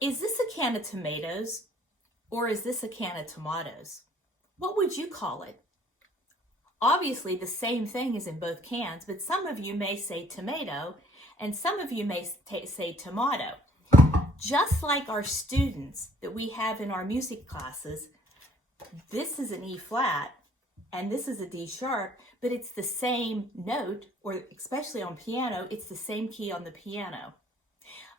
Is this a can of tomatoes or is this a can of tomatoes? What would you call it? Obviously, the same thing is in both cans, but some of you may say tomato and some of you may say tomato. Just like our students that we have in our music classes, this is an E flat and this is a D sharp, but it's the same note, or especially on piano, it's the same key on the piano.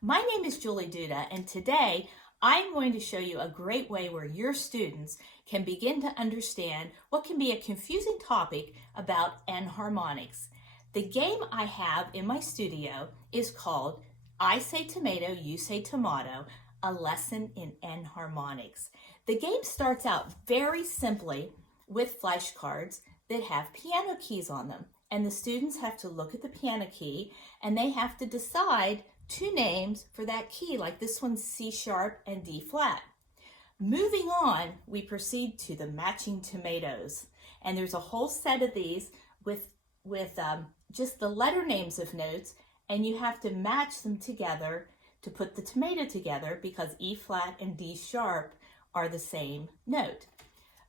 My name is Julie Duda, and today I'm going to show you a great way where your students can begin to understand what can be a confusing topic about enharmonics. The game I have in my studio is called I Say Tomato, You Say Tomahto, a lesson in enharmonics. The game starts out very simply with flashcards that have piano keys on them, and the students have to look at the piano key and they have to decide two names for that key, like this one's C sharp and D flat. Moving on, we proceed to the matching tomatoes, and there's a whole set of these with just the letter names of notes, and you have to match them together to put the tomato together because E flat and D sharp are the same note.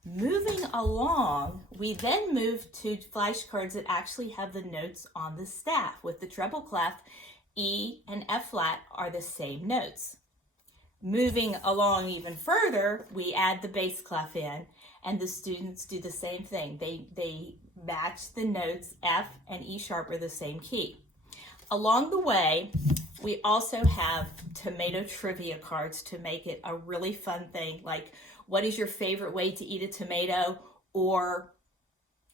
Moving along, we then move to flashcards that actually have the notes on the staff with the treble clef. E and F flat are the same notes. Moving along even further, we add the bass clef in, and the students do the same thing. They match the notes. F and E sharp are the same key. Along the way, we also have tomato trivia cards to make it a really fun thing, like what is your favorite way to eat a tomato, or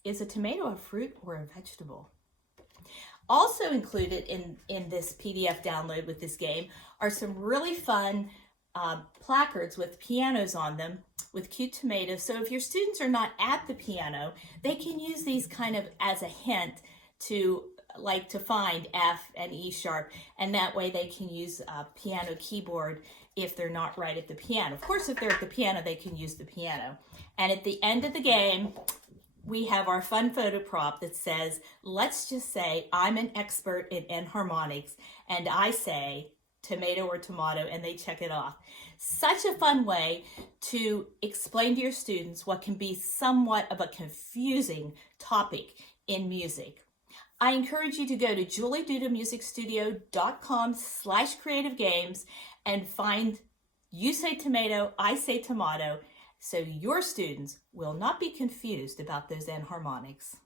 is a tomato a fruit or a vegetable? Also included in this PDF download with this game are some really fun placards with pianos on them with cute tomatoes. So if your students are not at the piano, they can use these kind of as a hint to find F and E sharp, and that way they can use a piano keyboard if they're not right at the piano. Of course, if they're at the piano, they can use the piano. And at the end of the game, we have our fun photo prop that says, let's just say I'm an expert in enharmonics and I say tomato or tomato, and they check it off. Such a fun way to explain to your students what can be somewhat of a confusing topic in music. I encourage you to go to juliedudamusicstudio.com/creativegames and find You Say Tomato, I Say Tomato, so your students will not be confused about those enharmonics.